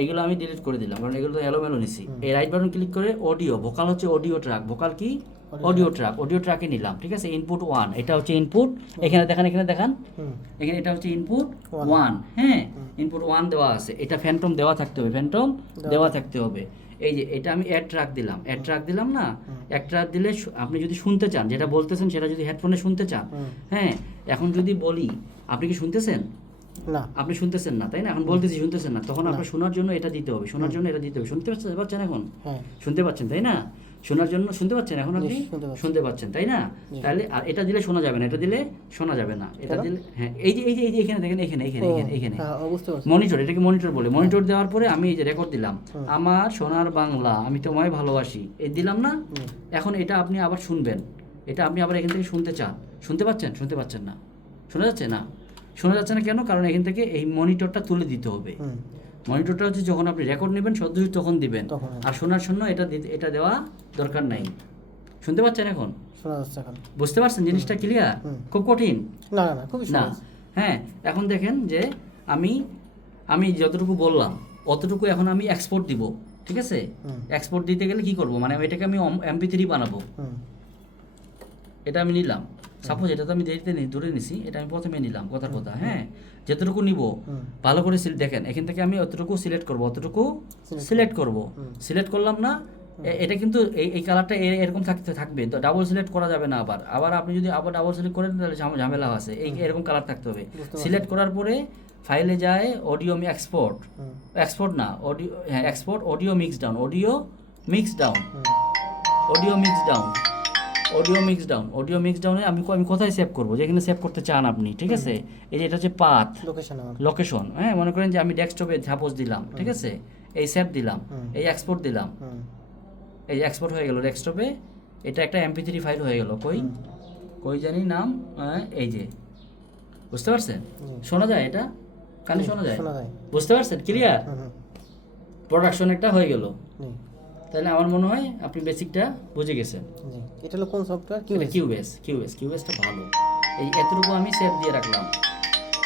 এগুলো আমি ডিলিট করে দিলাম, কারণ এগুলো তো এলোমেলো নিছি। এই রাইট বাটন ক্লিক করে অডিও, ভোকাল হচ্ছে অডিও ট্র্যাক, ভোকাল কি অডিও ট্র্যাক, অডিও ট্র্যাকে নিলাম, ঠিক আছে। ইনপুট 1, এটা হচ্ছে ইনপুট, এখানে দেখেন, এখানে দেখান, এখানে এটা হচ্ছে ইনপুট 1, হ্যাঁ, ইনপুট 1 দেওয়া আছে। এটা ফ্যান্টম দেওয়া থাকতে হবে, ফ্যান্টম দেওয়া থাকতে হবে। এই যে এটা আমি অ্যাড ট্র্যাক দিলাম, অ্যাড ট্র্যাক দিলাম না, অ্যাড ট্র্যাক দিলে আপনি যদি শুনতে চান, যেটা বলতেছেন সেটা যদি হেডফোনে শুনতে চান, হ্যাঁ, এখন যদি বলি, আপনি কি শুনতেছেন? না, আপনি শুনতেছেন না, তাই না? এখন বলতেছি শুনতেছেন না, তখন আপনার শোনার জন্য এটা দিতে হবে, শোনার জন্য এটা দিতে হবে। শুনতে পাচ্ছেন এখন? হ্যাঁ, শুনতে পাচ্ছেন, তাই না? শোনার জন্য শুনতে পাচ্ছেন এখন আপনি? শুনতে পাচ্ছি। শুনতে পাচ্ছেন, তাই না? তাহলে আর এটা দিলে শোনা যাবে না, এটা দিলে শোনা যাবে না, এটা কেন? দিলে, হ্যাঁ, এই যে এখানে দেখেন, এখানে এখানে ও, এখানে এখানে হ্যাঁ, বুঝতে পারছি। মনিটর, এটাকে মনিটর বলে। মনিটর দেওয়ার পরে আমি এই যে রেকর্ড দিলাম, আমার সোনার বাংলা আমি তোমায় ভালোবাসি, এই দিলাম না। এখন এটা আপনি আবার শুনবেন, এটা আপনি আবার এখান থেকে শুনতে চান, শুনতে পাচ্ছেন? শুনতে পাচ্ছেন না, শোনা যাচ্ছে না, শোনা যাচ্ছে না কেন? কারণ এখান থেকে এই মনিটরটা তুলে দিতে হবে। মনিটরটা হচ্ছে যখন আপনি রেকর্ড নেবেন সরাসরি তখন দিবেন, তখন, আর শোনার জন্য এটা দেওয়া দরকার নাই। শুনতে পাচ্ছেন এখন? শোনা যাচ্ছে এখন। বুঝতে পারছেন জিনিসটা ক্লিয়ার? খুব কঠিন না না না, খুবই না, সহজ। হ্যাঁ। এখন দেখেন যে আমি যতটুকু বললাম অতটুকু এখন আমি এক্সপোর্ট দিব, ঠিক আছে। এক্সপোর্ট দিতে গেলে কি করব, মানে এটাকে আমি MP3 বানাবো। এটা আমি নিলাম, সাপোজ এটা তো আমি দূরে নিছি, এটা আমি প্রথমে নিলাম, কথার কথা, হ্যাঁ। যতটুকু নিব ভালো করে দেখেন, এখান থেকে আমি অতটুকু সিলেক্ট করব, অতটুকু সিলেক্ট করব, সিলেক্ট করলাম না। এটা কিন্তু এই কালারটা এরকম থাকবে, তো ডাবল সিলেক্ট করা যাবে না। আবার আপনি যদি আবার ডাবল সিলেক্ট করেন তাহলে ঝামেলা আছে। এরকম কালার থাকতে হবে। সিলেক্ট করার পরে ফাইলে যায় অডিও এক্সপোর্ট না, অডিও, হ্যাঁ, export audio mix down, audio mix down, audio mix down, audio mix down, audio mix ডাউনে আমি কোথায় সেভ করবো, যেখানে সেভ করতে চান আপনি, ঠিক আছে। এই যে এটা হচ্ছে পাথ লোকেশন, হ্যাঁ, মনে করেন যে আমি ডেস্কটপে সাপোজ দিলাম, ঠিক আছে, এই সেভ দিলাম, এই এক্সপোর্ট দিলাম, এই এক্সপোর্ট হয়ে গেল ডেস্কটপে, এটা একটা MP3 ফাইল হয়ে গেল। কই জানি নাম, এই যে, বুঝতে পারছেন? শোনা যায়, এটা কানে শোনা যায়, বুঝতে পারছেন? ক্লিয়ার? প্রোডাকশন একটা হয়ে গেল। তাহলে আমার মনে হয় আপনি বেসিকটা বুঝে গেছেন। এটা হলো কোন সফটওয়্যার? কিউবেসটা ভালো। এই এতটুকু আমি সেভ দিয়ে রাখলাম,